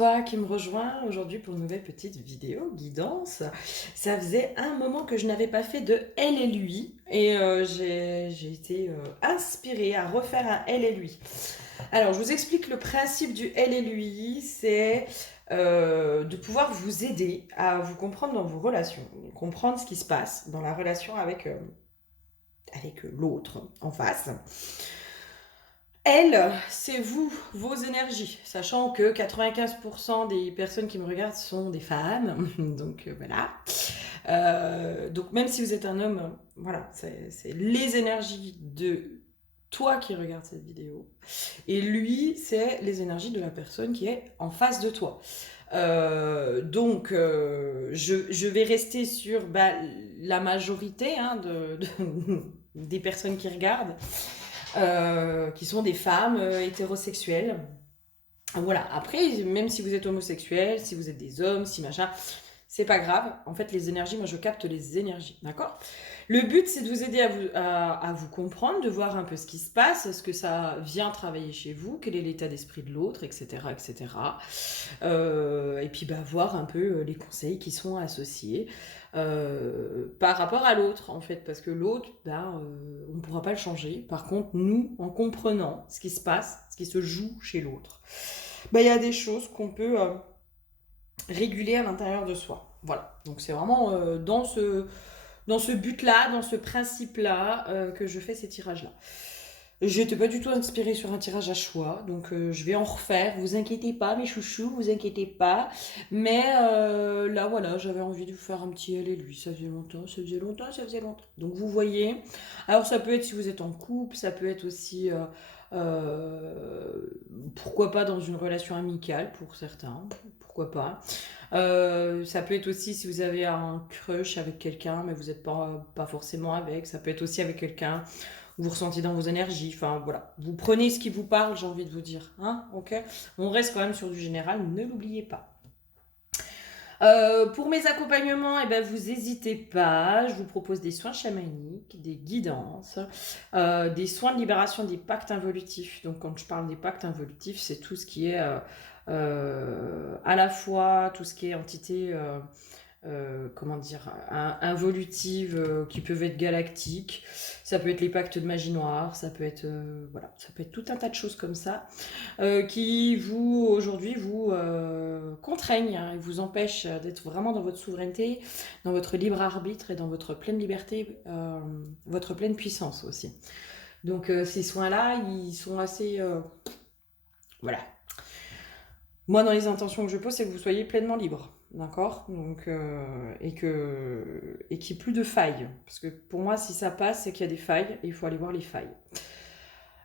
toi qui me rejoins aujourd'hui pour une nouvelle petite vidéo guidance. Ça faisait un moment que je n'avais pas fait de elle et lui et j'ai été inspirée à refaire un elle et lui. Alors, je vous explique le principe du elle et lui, c'est de pouvoir vous aider à vous comprendre dans vos relations, comprendre ce qui se passe dans la relation avec l'autre en face. Elle, c'est vous, vos énergies, sachant que 95% des personnes qui me regardent sont des femmes, donc voilà. Donc même si vous êtes un homme, voilà, c'est les énergies de toi qui regarde cette vidéo, et lui, c'est les énergies de la personne qui est en face de toi. Je vais rester sur la majorité des personnes qui regardent qui sont des femmes hétérosexuelles. Voilà, après, même si vous êtes homosexuel, si vous êtes des hommes, si machin, c'est pas grave. En fait, les énergies, moi je capte les énergies, d'accord? Le but, c'est de vous aider à vous comprendre, de voir un peu ce qui se passe, est-ce que ça vient travailler chez vous, quel est l'état d'esprit de l'autre, etc. etc. Et puis voir un peu les conseils qui sont associés par rapport à l'autre, en fait, parce que l'autre, on ne pourra pas le changer. Par contre, nous, en comprenant ce qui se passe, ce qui se joue chez l'autre, il y a des choses qu'on peut réguler à l'intérieur de soi. Voilà, donc c'est vraiment dans ce but-là, dans ce principe-là, que je fais ces tirages-là. J'étais pas du tout inspirée sur un tirage à choix, donc je vais en refaire. Vous inquiétez pas, mes chouchous, vous inquiétez pas. Mais là, voilà, j'avais envie de vous faire un petit elle et lui. Ça faisait longtemps, ça faisait longtemps, ça faisait longtemps. Donc vous voyez. Alors ça peut être si vous êtes en couple, ça peut être aussi, pourquoi pas dans une relation amicale pour certains, pourquoi pas. Ça peut être aussi si vous avez un crush avec quelqu'un, mais vous n'êtes pas forcément avec. Ça peut être aussi avec quelqu'un vous ressentez dans vos énergies. Enfin, voilà. Vous prenez ce qui vous parle, j'ai envie de vous dire. Hein, ok. On reste quand même sur du général, ne l'oubliez pas. Pour mes accompagnements, vous n'hésitez pas. Je vous propose des soins chamaniques, des guidances, des soins de libération des pactes involutifs. Donc, quand je parle des pactes involutifs, c'est tout ce qui est à la fois tout ce qui est entité comment dire, involutives qui peuvent être galactiques. Ça peut être les pactes de magie noire, ça peut être voilà, ça peut être tout un tas de choses comme ça qui vous aujourd'hui vous contraignent et vous empêchent d'être vraiment dans votre souveraineté, dans votre libre arbitre et dans votre pleine liberté, votre pleine puissance aussi. Donc ces soins-là, ils sont assez voilà. Moi, dans les intentions que je pose, c'est que vous soyez pleinement libre. D'accord. Donc, et qu'il n'y ait plus de failles. Parce que pour moi, si ça passe, c'est qu'il y a des failles et il faut aller voir les failles.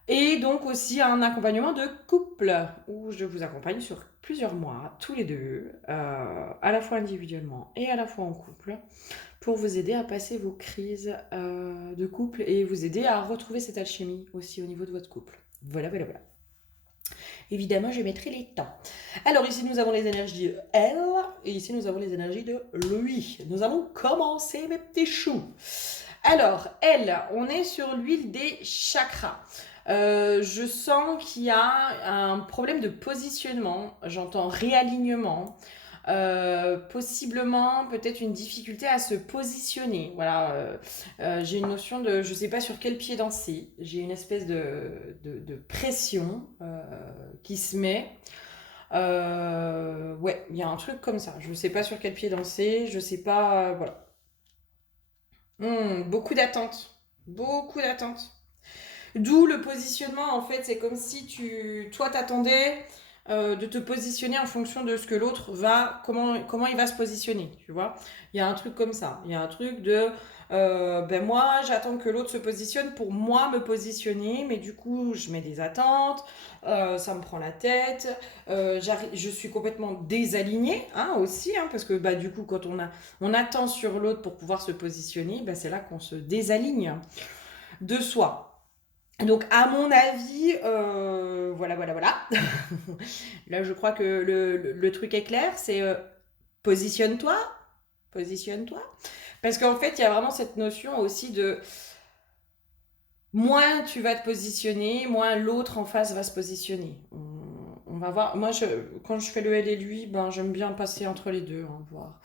Et donc aussi un accompagnement de couple où je vous accompagne sur plusieurs mois, tous les deux, à la fois individuellement et à la fois en couple, pour vous aider à passer vos crises de couple et vous aider à retrouver cette alchimie aussi au niveau de votre couple. Voilà, voilà, voilà. Évidemment, je mettrai les temps. Alors ici, nous avons les énergies de elle et ici, nous avons les énergies de lui. Nous allons commencer, mes petits choux. Alors, elle, on est sur l'huile des chakras. Je sens qu'il y a un problème de positionnement. J'entends réalignement. Possiblement peut-être une difficulté à se positionner. Voilà, j'ai une notion de je sais pas sur quel pied danser. J'ai une espèce de pression qui se met. Ouais, il y a un truc comme ça. Je sais pas sur quel pied danser. Je sais pas. Voilà. Beaucoup d'attentes. Beaucoup d'attentes. D'où le positionnement, en fait, c'est comme si toi, t'attendais de te positionner en fonction de ce que l'autre comment il va se positionner, tu vois. Il y a un truc comme ça. Il y a un truc de, moi, j'attends que l'autre se positionne pour moi me positionner, mais du coup, je mets des attentes, ça me prend la tête, je suis complètement désalignée, hein, aussi, hein, parce que du coup, quand on attend sur l'autre pour pouvoir se positionner, c'est là qu'on se désaligne de soi. Donc, à mon avis, voilà, voilà, voilà. Là, je crois que le truc est clair, c'est positionne-toi, positionne-toi. Parce qu'en fait, il y a vraiment cette notion aussi de moins tu vas te positionner, moins l'autre en face va se positionner. On On va voir. Moi, quand je fais le elle et lui, ben, j'aime bien passer entre les deux, hein, voir.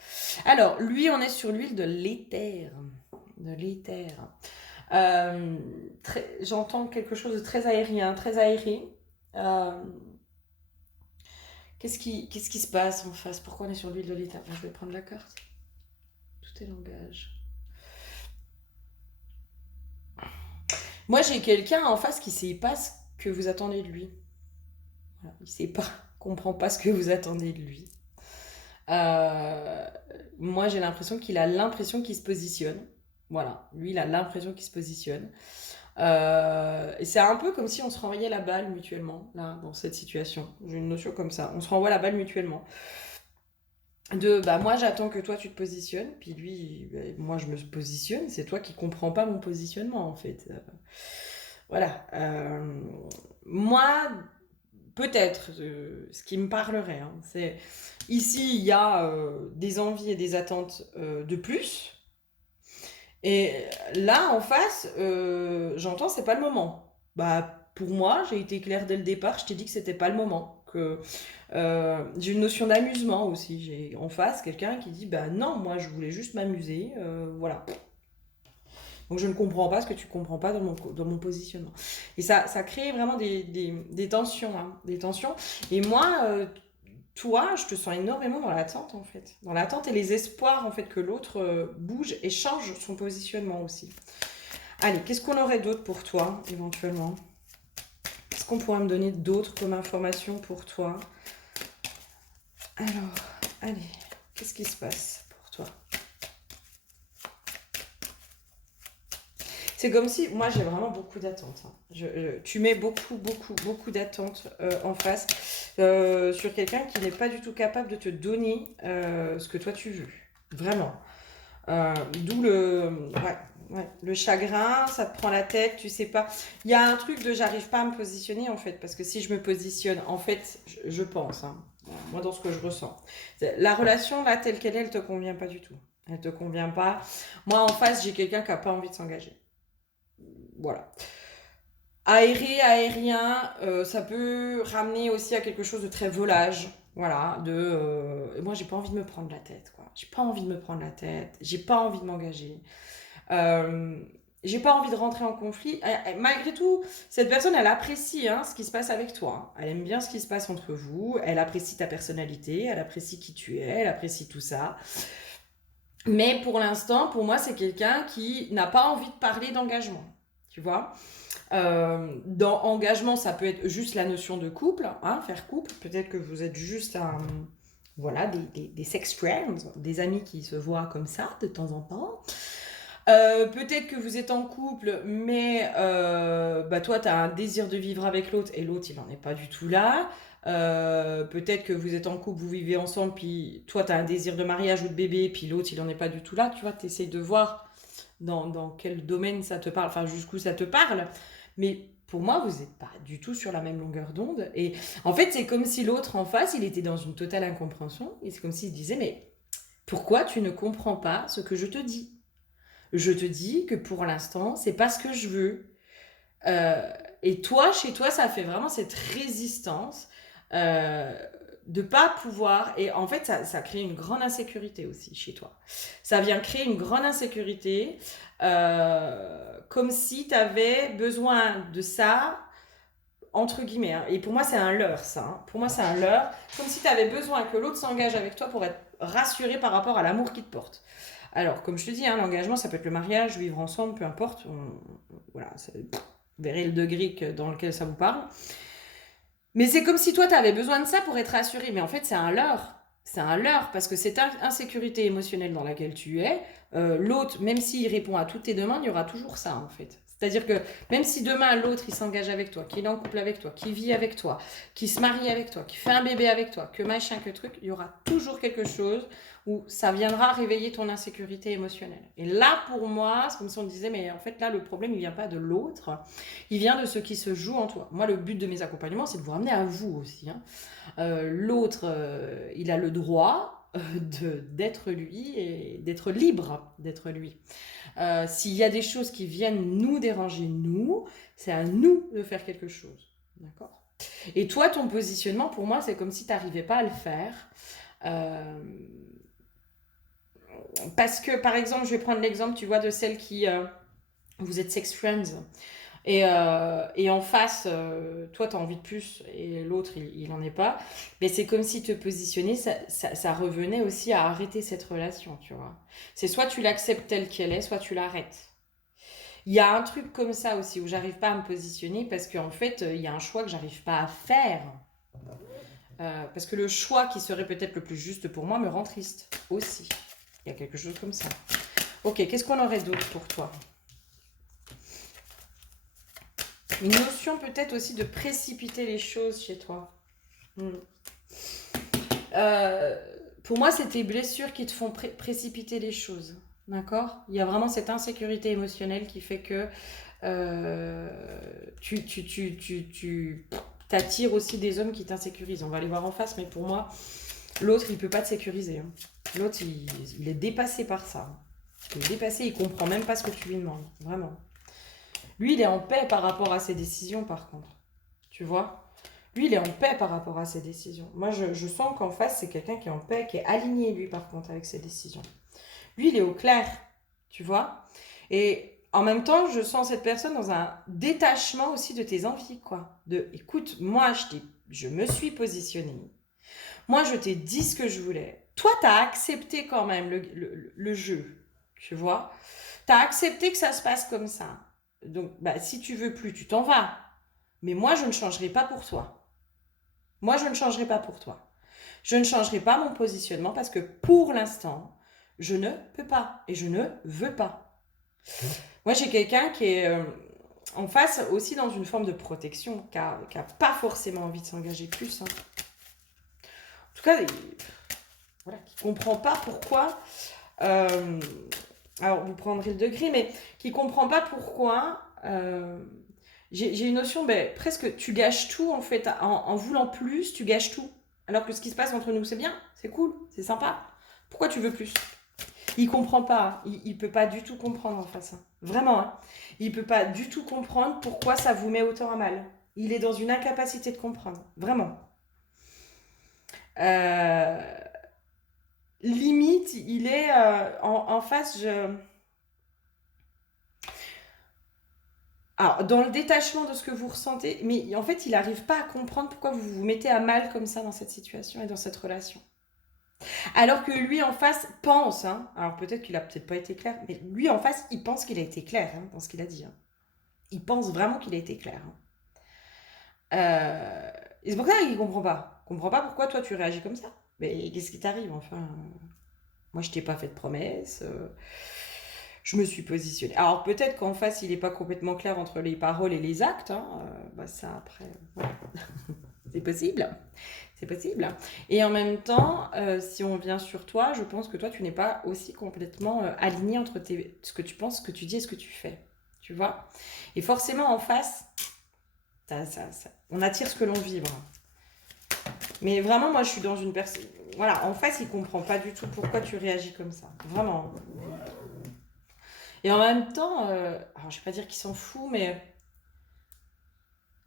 Alors, lui, on est sur l'huile de l'éther. De l'éther. J'entends quelque chose de très aérien, très aéré. Euh, qu'est-ce qui se passe en face? Pourquoi on est sur l'huile de l'éther? Ben, je vais prendre la carte. Tout est langage. Moi, j'ai quelqu'un en face qui sait pas ce que vous attendez de lui. Voilà, il sait pas, comprend pas ce que vous attendez de lui. Euh, Moi, j'ai l'impression qu'il a l'impression qu'il se positionne. Voilà, lui, il a l'impression qu'il se positionne. Et c'est un peu comme si on se renvoyait la balle mutuellement, là, dans cette situation. J'ai une notion comme ça. On se renvoie la balle mutuellement. Bah, moi, j'attends que toi, tu te positionnes, puis lui, moi, je me positionne. C'est toi qui comprends pas mon positionnement, en fait. Voilà. Moi, peut-être, ce qui me parlerait, hein, c'est ici, il y a des envies et des attentes de plus. Et là, en face, j'entends, c'est pas le moment. Bah, pour moi, j'ai été claire dès le départ, je t'ai dit que c'était pas le moment. J'ai une notion d'amusement aussi. J'ai en face quelqu'un qui dit, bah non, moi, je voulais juste m'amuser, voilà. Donc je ne comprends pas ce que tu comprends pas dans mon positionnement. Et ça crée vraiment des tensions, hein, des tensions. Et moi, toi, je te sens énormément dans l'attente en fait. Dans l'attente et les espoirs en fait que l'autre bouge et change son positionnement aussi. Allez, qu'est-ce qu'on aurait d'autre pour toi éventuellement? Qu'est-ce qu'on pourrait me donner d'autre comme information pour toi? Alors, allez, qu'est-ce qui se passe pour toi? C'est comme si, moi j'ai vraiment beaucoup d'attentes, hein. Tu mets beaucoup, beaucoup, beaucoup d'attentes en face sur quelqu'un qui n'est pas du tout capable de te donner ce que toi tu veux. Vraiment. D'où le chagrin, ça te prend la tête, tu sais pas. Il y a un truc de j'arrive pas à me positionner en fait, parce que si je me positionne, en fait, je pense, hein, moi dans ce que je ressens. La relation là, telle qu'elle est, elle te convient pas du tout. Elle te convient pas. Moi en face, j'ai quelqu'un qui a pas envie de s'engager. Voilà. Aérien, ça peut ramener aussi à quelque chose de très volage. Voilà, moi j'ai pas envie de me prendre la tête, quoi. J'ai pas envie de me prendre la tête, j'ai pas envie de m'engager. Euh, j'ai pas envie de rentrer en conflit. Malgré tout, cette personne, elle apprécie hein, ce qui se passe avec toi. Elle aime bien ce qui se passe entre vous. Elle apprécie ta personnalité, elle apprécie qui tu es, elle apprécie tout ça. Mais pour l'instant, pour moi, c'est quelqu'un qui n'a pas envie de parler d'engagement. Tu vois? Dans engagement, ça peut être juste la notion de couple, hein, faire couple. Peut-être que vous êtes juste voilà, des sex friends, des amis qui se voient comme ça de temps en temps. Peut-être que vous êtes en couple, mais bah, toi, tu as un désir de vivre avec l'autre et l'autre, il n'en est pas du tout là. Peut-être que vous êtes en couple, vous vivez ensemble, puis toi, tu as un désir de mariage ou de bébé, puis l'autre, il n'en est pas du tout là. Tu vois, tu essayes de voir dans quel domaine ça te parle, enfin jusqu'où ça te parle. Mais pour moi, vous n'êtes pas du tout sur la même longueur d'onde. Et en fait, c'est comme si l'autre en face, il était dans une totale incompréhension. Et c'est comme s'il se disait, mais pourquoi tu ne comprends pas ce que je te dis? Je te dis que pour l'instant, c'est pas ce que je veux. Et toi, chez toi, ça fait vraiment cette résistance euh, de pas pouvoir. Et en fait, ça crée une grande insécurité aussi chez toi. Ça vient créer une grande insécurité, comme si tu avais besoin de ça, entre guillemets. Hein. Et pour moi, c'est un leurre, ça. Hein. Pour moi, c'est un leurre. Comme si tu avais besoin que l'autre s'engage avec toi pour être rassuré par rapport à l'amour qu'il te porte. Alors, comme je te dis, hein, l'engagement, ça peut être le mariage, vivre ensemble, peu importe. Voilà, vous verrez le degré dans lequel ça vous parle. Mais c'est comme si toi, tu avais besoin de ça pour être rassuré. Mais en fait, c'est un leurre. C'est un leurre parce que cette insécurité émotionnelle dans laquelle tu es, l'autre, même s'il répond à toutes tes demandes, il y aura toujours ça en fait. C'est-à-dire que même si demain l'autre il s'engage avec toi, qu'il est en couple avec toi, qu'il vit avec toi, qu'il se marie avec toi, qu'il fait un bébé avec toi, que machin, que truc, il y aura toujours quelque chose où ça viendra réveiller ton insécurité émotionnelle. Et là pour moi, c'est comme si on disait mais en fait là le problème il vient pas de l'autre, il vient de ce qui se joue en toi. Moi le but de mes accompagnements c'est de vous ramener à vous aussi. Hein. L'autre, il a le droit d'être lui et d'être libre d'être lui. S'il y a des choses qui viennent nous déranger, nous, c'est à nous de faire quelque chose. D'accord? Et toi, ton positionnement, pour moi, c'est comme si tu n'arrivais pas à le faire. Euh, Parce que, par exemple, je vais prendre l'exemple, tu vois, de celle qui... vous êtes sex friends. Et en face, toi, tu as envie de plus et l'autre, il n'en est pas. Mais c'est comme si te positionner, ça revenait aussi à arrêter cette relation, tu vois. C'est soit tu l'acceptes telle qu'elle est, soit tu l'arrêtes. Il y a un truc comme ça aussi où j'arrive pas à me positionner parce qu'en fait, il y a un choix que j'arrive pas à faire. Parce que le choix qui serait peut-être le plus juste pour moi me rend triste aussi. Il y a quelque chose comme ça. Ok, qu'est-ce qu'on aurait d'autre pour toi? Une notion peut-être aussi de précipiter les choses chez toi. Hmm. Euh, pour moi, c'est tes blessures qui te font précipiter les choses. D'accord? Il y a vraiment cette insécurité émotionnelle qui fait que euh, tu t'attires aussi des hommes qui t'insécurisent. On va les voir en face, mais pour moi, l'autre, il peut pas te sécuriser. Hein. L'autre, il est dépassé par ça. Il est dépassé, il comprend même pas ce que tu lui demandes. Vraiment. Lui, il est en paix par rapport à ses décisions, par contre. Tu vois? Lui, il est en paix par rapport à ses décisions. Moi, je sens qu'en face, c'est quelqu'un qui est en paix, qui est aligné, lui, par contre, avec ses décisions. Lui, il est au clair, tu vois? Et en même temps, je sens cette personne dans un détachement aussi de tes envies, quoi. De, écoute, moi, je me suis positionnée. Moi, je t'ai dit ce que je voulais. Toi, tu as accepté quand même le jeu, tu vois? Tu as accepté que ça se passe comme ça. Donc, bah, si tu veux plus, tu t'en vas. Mais moi, je ne changerai pas pour toi. Moi, je ne changerai pas pour toi. Je ne changerai pas mon positionnement parce que pour l'instant, je ne peux pas et je ne veux pas. Moi, j'ai quelqu'un qui est en face aussi dans une forme de protection, qui a pas forcément envie de s'engager plus. Hein. En tout cas, voilà, qui ne comprend pas pourquoi. euh, alors, vous prendrez le degré, mais qui ne comprend pas pourquoi. J'ai une notion, ben, presque tu gâches tout en fait, en voulant plus, tu gâches tout. Alors que ce qui se passe entre nous, c'est bien, c'est cool, c'est sympa. Pourquoi tu veux plus? Il comprend pas, il peut pas du tout comprendre en face. Hein. Vraiment, hein. Il peut pas du tout comprendre pourquoi ça vous met autant à mal. Il est dans une incapacité de comprendre, vraiment. Euh, Limite, il est en face. Alors, dans le détachement de ce que vous ressentez, mais en fait, il n'arrive pas à comprendre pourquoi vous vous mettez à mal comme ça dans cette situation et dans cette relation. Alors que lui en face pense, hein, alors peut-être qu'il a peut-être pas été clair, mais lui en face, il pense qu'il a été clair hein, dans ce qu'il a dit. Hein. Il pense vraiment qu'il a été clair. Hein. Et c'est pour ça qu'il comprend pas. Il comprend pas pourquoi toi tu réagis comme ça. Mais qu'est-ce qui t'arrive enfin moi je t'ai pas fait de promesses. Je me suis positionnée. Alors peut-être qu'en face il est pas complètement clair entre les paroles et les actes. Hein, bah ça après, voilà. C'est possible. C'est possible. Et en même temps, si on vient sur toi, je pense que toi, tu n'es pas aussi complètement aligné entre ce que tu penses, ce que tu dis et ce que tu fais. Tu vois? Et forcément, en face, on attire ce que l'on vibre. Mais vraiment, moi, je suis dans une personne... Voilà, en face, il comprend pas du tout pourquoi tu réagis comme ça. Vraiment. Et en même temps, alors je vais pas dire qu'il s'en fout, mais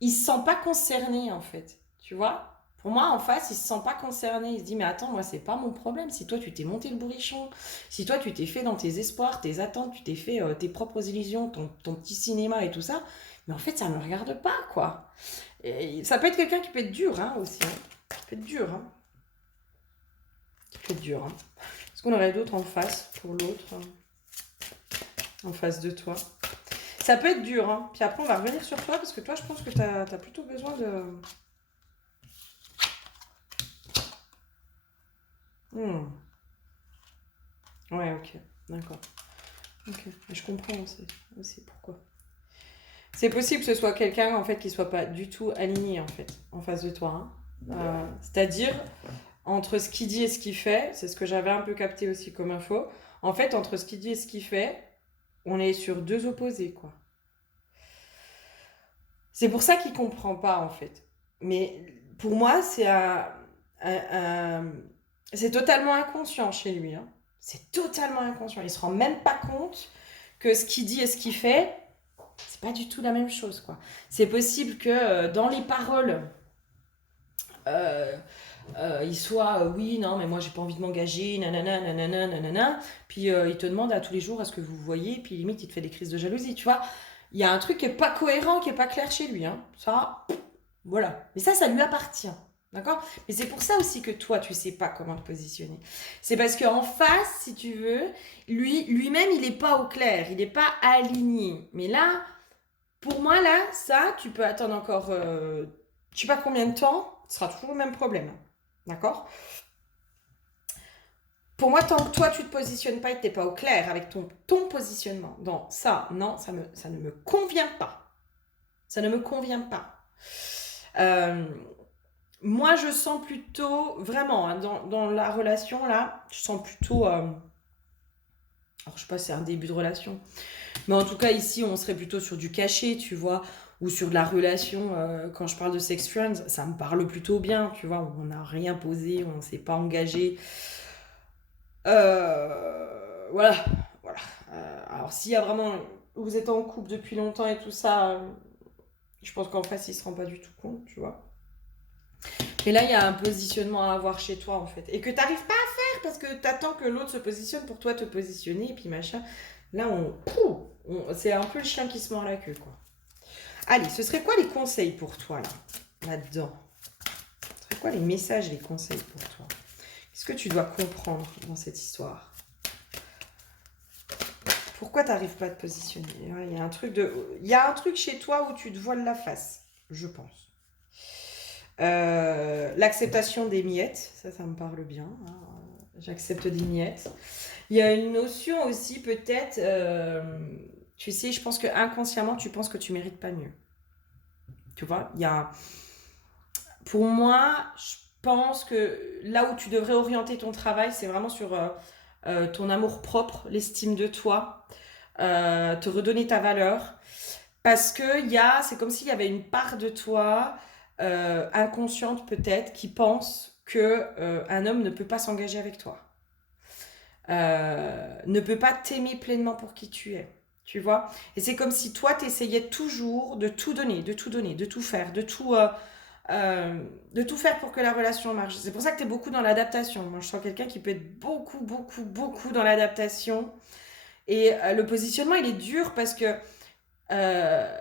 il se sent pas concerné, en fait. Tu vois? Pour moi, en face, il se sent pas concerné. Il se dit, mais attends, moi, c'est pas mon problème. Si toi, tu t'es monté le bourrichon, si toi, tu t'es fait dans tes espoirs, tes attentes, tu t'es fait tes propres illusions, ton petit cinéma et tout ça, mais en fait, ça me regarde pas, quoi. Et ça peut être quelqu'un qui peut être dur, hein, aussi. Hein. Qui peut être dur, hein. Qui peut être dur, hein. Est-ce qu'on aurait d'autres en face pour l'autre, hein, en face de toi? Ça peut être dur, hein. Puis après, on va revenir sur toi, parce que toi, je pense que t'as plutôt besoin de... Hmm. Ouais, ok, d'accord. Ok, je comprends aussi pourquoi. C'est possible que ce soit quelqu'un en fait qui soit pas du tout aligné en fait en face de toi. Hein. C'est-à-dire entre ce qu'il dit et ce qu'il fait, c'est ce que j'avais un peu capté aussi comme info. En fait, entre ce qu'il dit et ce qu'il fait, on est sur deux opposés quoi. C'est pour ça qu'il comprend pas en fait. Mais pour moi, un- c'est totalement inconscient chez lui. Hein. C'est totalement inconscient. Il se rend même pas compte que ce qu'il dit et ce qu'il fait, C'est pas du tout la même chose, quoi. C'est possible que dans les paroles, euh, il soit oui, non, mais moi j'ai pas envie de m'engager, nanana, nanana, nanana. Puis il te demande à tous les jours est-ce que vous vous voyez, puis limite il te fait des crises de jalousie, tu vois. Il y a un truc qui est pas cohérent, qui est pas clair chez lui, hein. Ça, voilà. Mais ça lui appartient. D'accord. Mais c'est pour ça aussi que toi, tu sais pas comment te positionner. C'est parce qu'en face, si tu veux, lui-même, il n'est pas au clair, il n'est pas aligné. Mais là, pour moi, là, ça, tu peux attendre encore, je sais pas combien de temps, ce sera toujours le même problème. D'accord. Pour moi, tant que toi, tu te positionnes pas et que tu n'es pas au clair avec ton positionnement dans ça, non, ça ne me convient pas. Ça ne me convient pas. Euh, Moi, je sens plutôt, vraiment, hein, dans la relation, là, je sens plutôt... alors, je sais pas si c'est un début de relation. Mais en tout cas, ici, on serait plutôt sur du cachet, tu vois, ou sur de la relation. Quand je parle de sex friends, ça me parle plutôt bien, tu vois. On n'a rien posé, on ne s'est pas engagé. Voilà, voilà. Alors, s'il y a vraiment... Vous êtes en couple depuis longtemps et tout ça, je pense qu'en face, il ne se rend pas du tout compte, tu vois. Et là, il y a un positionnement à avoir chez toi, en fait. Et que tu n'arrives pas à faire parce que tu attends que l'autre se positionne pour toi te positionner. Et puis machin. Là, c'est un peu le chien qui se mord la queue, quoi. Allez, ce serait quoi les conseils pour toi, là-dedans? Ce serait quoi les messages, les conseils pour toi? Qu'est-ce que tu dois comprendre dans cette histoire? Pourquoi tu n'arrives pas à te positionner? Il y a un truc chez toi où tu te voiles la face, je pense. L'acceptation des miettes, ça me parle bien, hein. J'accepte des miettes. Il y a une notion aussi peut-être, tu sais, je pense que inconsciemment tu penses que tu mérites pas mieux. Tu vois, pour moi, je pense que là où tu devrais orienter ton travail, c'est vraiment sur ton amour propre, l'estime de toi, te redonner ta valeur. Parce que c'est comme s'il y avait une part de toi, inconsciente peut-être, qui pense que un homme ne peut pas s'engager avec toi. Ne peut pas t'aimer pleinement pour qui tu es. Tu vois. Et c'est comme si toi, tu essayais toujours de tout donner, de tout donner, de tout faire, de tout faire pour que la relation marche. C'est pour ça que tu es beaucoup dans l'adaptation. Moi, je sens quelqu'un qui peut être beaucoup, beaucoup, beaucoup dans l'adaptation. Et le positionnement, il est dur parce que euh,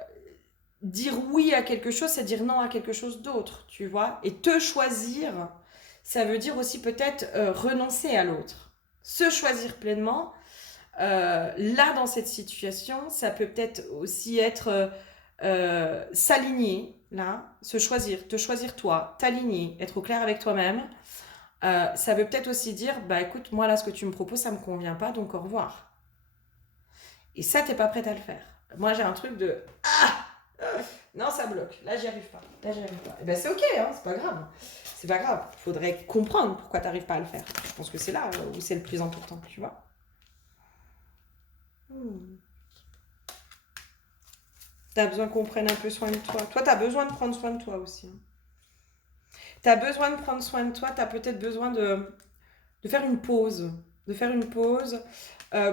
dire oui à quelque chose, c'est dire non à quelque chose d'autre, tu vois. Et te choisir, ça veut dire aussi peut-être renoncer à l'autre. Se choisir pleinement, là, dans cette situation, ça peut peut-être aussi être s'aligner, là, se choisir, te choisir toi, t'aligner, être au clair avec toi-même. Ça veut peut-être aussi dire, bah écoute, moi là, ce que tu me proposes, ça me convient pas, donc au revoir. Et ça, t'es pas prête à le faire. Moi, j'ai un truc de non, ça bloque. Là, j'y arrive pas. Là, j'y arrive pas. Et ben, c'est ok, hein, c'est pas grave. C'est pas grave. Il faudrait comprendre pourquoi t'arrives pas à le faire. Je pense que c'est là où c'est le plus important, tu vois. Hmm. T'as besoin qu'on prenne un peu soin de toi. Toi, t'as besoin de prendre soin de toi aussi, hein. T'as besoin de prendre soin de toi. T'as peut-être besoin de faire une pause. De faire une pause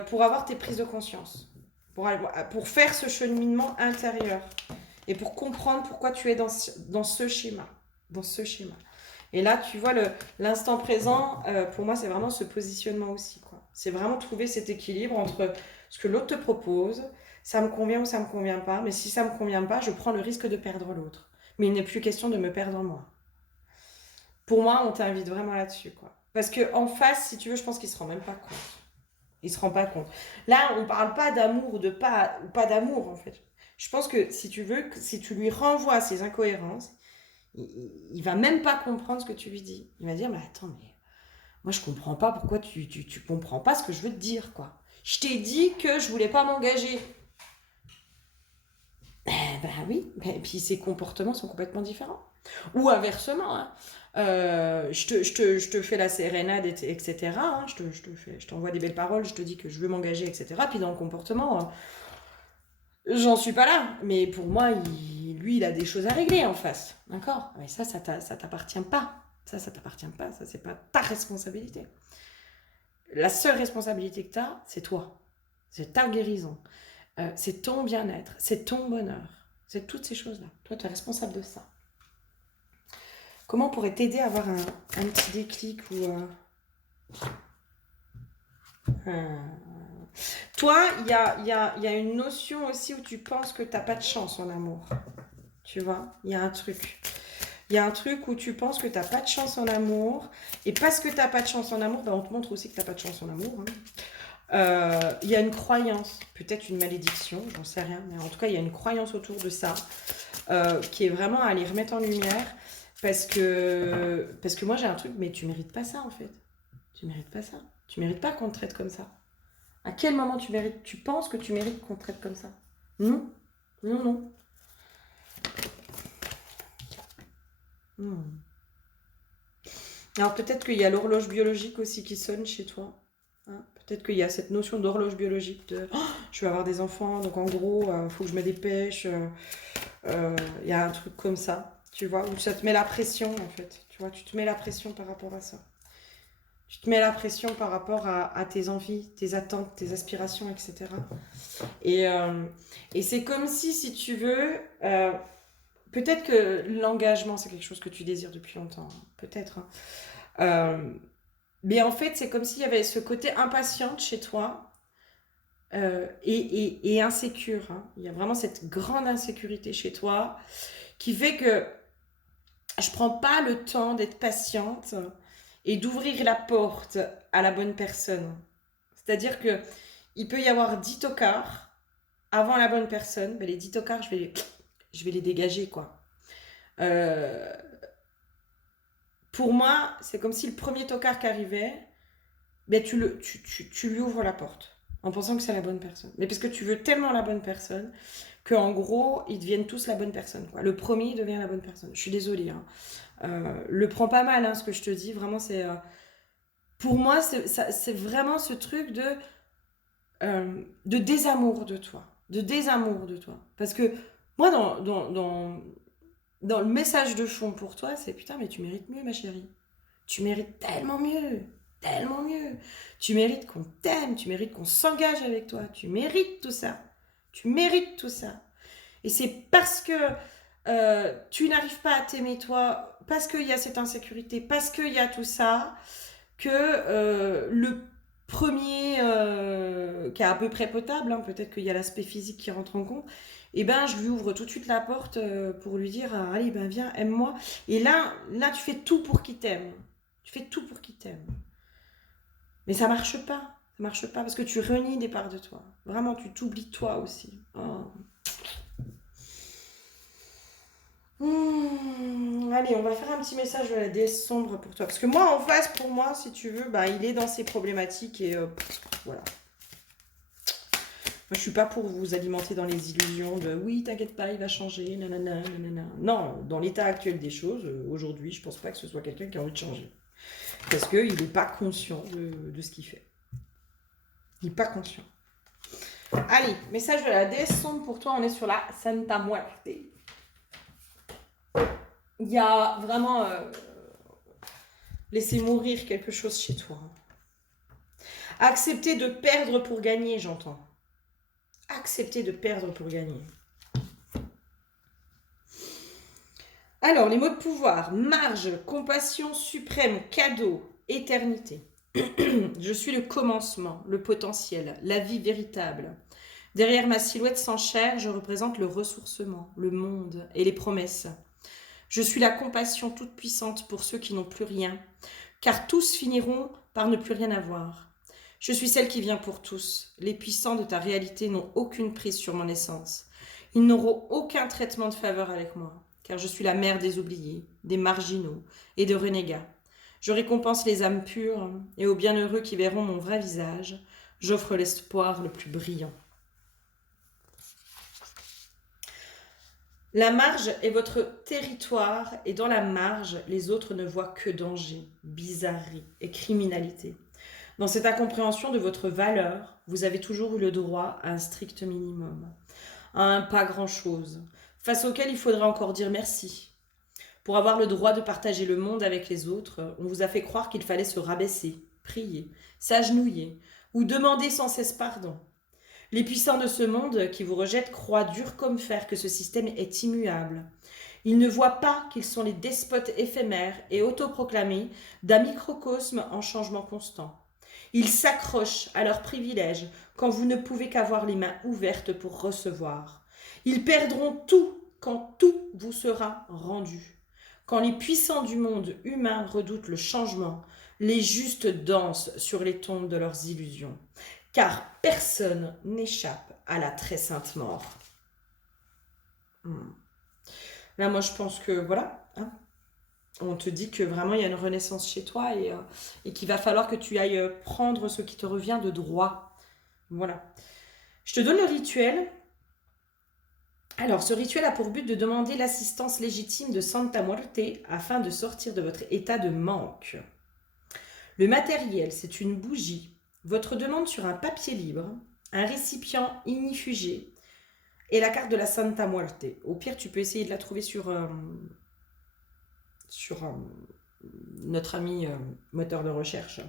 pour avoir tes prises de conscience. Pour faire ce cheminement intérieur. Et pour comprendre pourquoi tu es dans ce schéma. Dans ce schéma. Et là, tu vois, l'instant présent, pour moi, c'est vraiment ce positionnement aussi, quoi. C'est vraiment trouver cet équilibre entre ce que l'autre te propose, ça me convient ou ça me convient pas, mais si ça me convient pas, je prends le risque de perdre l'autre. Mais il n'est plus question de me perdre moi. Pour moi, on t'invite vraiment là-dessus, quoi. Parce que en face, si tu veux, je pense qu'il se rend même pas compte. Il se rend pas compte. Là, on parle pas d'amour ou pas d'amour, en fait. Je pense que si tu veux, si tu lui renvoies ces incohérences, il va même pas comprendre ce que tu lui dis. Il va dire, mais attends, mais moi je comprends pas pourquoi tu comprends pas ce que je veux te dire, quoi. Je t'ai dit que je voulais pas m'engager. Ben oui, et puis ses comportements sont complètement différents. Ou inversement, hein. Je te fais la sérénade, etc. Hein. Je t'envoie des belles paroles, je te dis que je veux m'engager, etc. Puis dans le comportement, j'en suis pas là. Mais pour moi, lui, il a des choses à régler en face. D'accord. Mais ça t'appartient pas. Ça t'appartient pas. Ça, c'est pas ta responsabilité. La seule responsabilité que tu as, c'est toi. C'est ta guérison. c'est ton bien-être, c'est ton bonheur, c'est toutes ces choses-là. Toi, tu es responsable de ça. Comment on pourrait t'aider à avoir un petit déclic ou... Toi, il y a une notion aussi où tu penses que tu n'as pas de chance en amour. Tu vois, il y a un truc. Il y a un truc où tu penses que tu n'as pas de chance en amour. Et parce que tu n'as pas de chance en amour, ben on te montre aussi que tu n'as pas de chance en amour. Il y a une croyance, peut-être une malédiction, j'en sais rien. Mais en tout cas, il y a une croyance autour de ça qui est vraiment à aller remettre en lumière. Parce que moi, j'ai un truc, mais tu mérites pas ça, en fait. Tu mérites pas ça. Tu mérites pas qu'on te traite comme ça. À quel moment tu penses que tu mérites qu'on te traite comme ça? Non. Non, non. Alors peut-être qu'il y a l'horloge biologique aussi qui sonne chez toi. Hein, peut-être qu'il y a cette notion d'horloge biologique de oh, je vais avoir des enfants, donc en gros, il faut que je me dépêche. Il y a un truc comme ça, tu vois, où ça te met la pression en fait. Tu vois, tu te mets la pression par rapport à ça. Tu te mets la pression par rapport à tes envies, tes attentes, tes aspirations, etc. Et c'est comme si tu veux, peut-être que l'engagement, c'est quelque chose que tu désires depuis longtemps. Hein, peut-être. Hein. Mais en fait, c'est comme s'il y avait ce côté impatiente chez toi et insécure. Hein. Il y a vraiment cette grande insécurité chez toi qui fait que je prends pas le temps d'être patiente et d'ouvrir la porte à la bonne personne. C'est-à-dire que il peut y avoir 10 tocards avant la bonne personne. Ben les 10 tocards, je vais les dégager, quoi. Pour moi, c'est comme si le premier tocard qui arrivait, ben tu lui ouvres la porte en pensant que c'est la bonne personne. Mais parce que tu veux tellement la bonne personne qu'en gros, ils deviennent tous la bonne personne. Quoi. Le premier devient la bonne personne. Je suis désolée. Hein. Le prends pas mal, hein, ce que je te dis. Vraiment, c'est... pour moi, c'est vraiment ce truc de désamour de toi. De désamour de toi. Parce que moi, dans le message de fond pour toi, c'est putain, mais tu mérites mieux, ma chérie. Tu mérites tellement mieux. Tellement mieux. Tu mérites qu'on t'aime. Tu mérites qu'on s'engage avec toi. Tu mérites tout ça. Tu mérites tout ça. Et c'est parce que tu n'arrives pas à t'aimer toi, parce qu'il y a cette insécurité, parce qu'il y a tout ça, que le premier, qui est à peu près potable, hein, peut-être qu'il y a l'aspect physique qui rentre en compte, et ben je lui ouvre tout de suite la porte pour lui dire allez ben viens aime-moi et là tu fais tout pour qu'il t'aime, tu fais tout pour qu'il t'aime, mais ça marche pas parce que tu renies des parts de toi, vraiment tu t'oublies toi aussi. Oh. Allez, on va faire un petit message de la déesse sombre pour toi. Parce que moi, en face, pour moi, si tu veux, bah, il est dans ses problématiques et voilà. Moi, je suis pas pour vous alimenter dans les illusions de oui, t'inquiète pas, il va changer, nanana, nanana. Non, dans l'état actuel des choses, aujourd'hui, je pense pas que ce soit quelqu'un qui a envie de changer. Parce qu'il n'est pas conscient de ce qu'il fait. Il n'est pas conscient. Allez, message de la déesse sombre pour toi, on est sur la Santa Muerte. Il y a vraiment laisser mourir quelque chose chez toi. Accepter de perdre pour gagner, j'entends. Accepter de perdre pour gagner. Alors, les mots de pouvoir. Marge, compassion suprême, cadeau, éternité. Je suis le commencement, le potentiel, la vie véritable. Derrière ma silhouette sans chair, je représente le ressourcement, le monde et les promesses. Je suis la compassion toute puissante pour ceux qui n'ont plus rien, car tous finiront par ne plus rien avoir. Je suis celle qui vient pour tous. Les puissants de ta réalité n'ont aucune prise sur mon essence. Ils n'auront aucun traitement de faveur avec moi, car je suis la mère des oubliés, des marginaux et de renégats. Je récompense les âmes pures, et aux bienheureux qui verront mon vrai visage, j'offre l'espoir le plus brillant. La marge est votre territoire et dans la marge, les autres ne voient que danger, bizarrerie et criminalité. Dans cette incompréhension de votre valeur, vous avez toujours eu le droit à un strict minimum, à un pas grand-chose, face auquel il faudra encore dire merci. Pour avoir le droit de partager le monde avec les autres, on vous a fait croire qu'il fallait se rabaisser, prier, s'agenouiller ou demander sans cesse pardon. Les puissants de ce monde qui vous rejettent croient dur comme fer que ce système est immuable. Ils ne voient pas qu'ils sont les despotes éphémères et autoproclamés d'un microcosme en changement constant. Ils s'accrochent à leurs privilèges quand vous ne pouvez qu'avoir les mains ouvertes pour recevoir. Ils perdront tout quand tout vous sera rendu. Quand les puissants du monde humain redoutent le changement, les justes dansent sur les tombes de leurs illusions. Car personne n'échappe à la très sainte mort. Là, moi, je pense que voilà, hein, on te dit que vraiment il y a une renaissance chez toi et qu'il va falloir que tu ailles prendre ce qui te revient de droit. Voilà. Je te donne le rituel. Alors, ce rituel a pour but de demander l'assistance légitime de Santa Muerte afin de sortir de votre état de manque. Le matériel, c'est une bougie, votre demande sur un papier libre, un récipient ignifugé et la carte de la Santa Muerte. Au pire, tu peux essayer de la trouver sur notre ami moteur de recherche.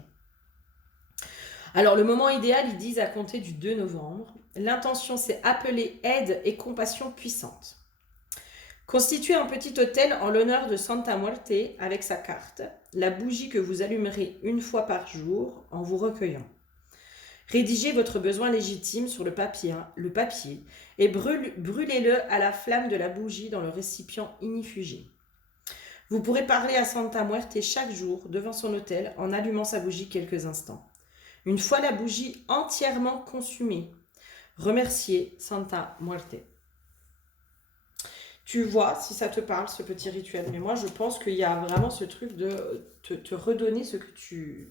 Alors, le moment idéal, ils disent à compter du 2 novembre. L'intention, c'est appeler aide et compassion puissante. Constituez un petit autel en l'honneur de Santa Muerte avec sa carte, la bougie que vous allumerez une fois par jour en vous recueillant. Rédigez votre besoin légitime sur le papier et brûlez-le à la flamme de la bougie dans le récipient ignifugé. Vous pourrez parler à Santa Muerte chaque jour devant son autel en allumant sa bougie quelques instants. Une fois la bougie entièrement consumée, remerciez Santa Muerte. Tu vois si ça te parle, ce petit rituel. Mais moi, je pense qu'il y a vraiment ce truc de te redonner ce qui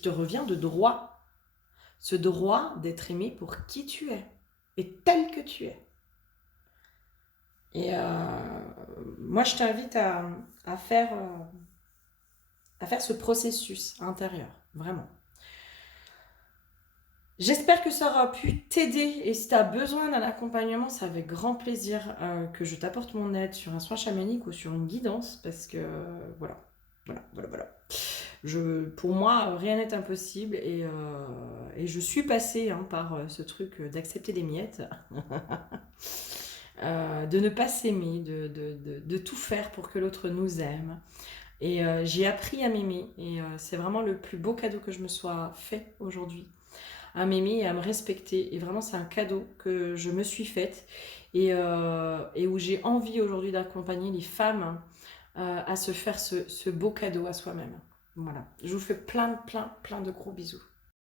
te revient de droit. Ce droit d'être aimé pour qui tu es et tel que tu es. Et moi, je t'invite à faire ce processus intérieur, vraiment. J'espère que ça aura pu t'aider et si tu as besoin d'un accompagnement, c'est avec grand plaisir que je t'apporte mon aide sur un soin chamanique ou sur une guidance parce que voilà. Pour moi, rien n'est impossible et je suis passée par ce truc d'accepter des miettes, de ne pas s'aimer, de tout faire pour que l'autre nous aime. Et j'ai appris à m'aimer et c'est vraiment le plus beau cadeau que je me sois fait aujourd'hui. À m'aimer et à me respecter. Et vraiment, c'est un cadeau que je me suis faite et où j'ai envie aujourd'hui d'accompagner les femmes à se faire ce beau cadeau à soi-même. Voilà. Je vous fais plein de gros bisous.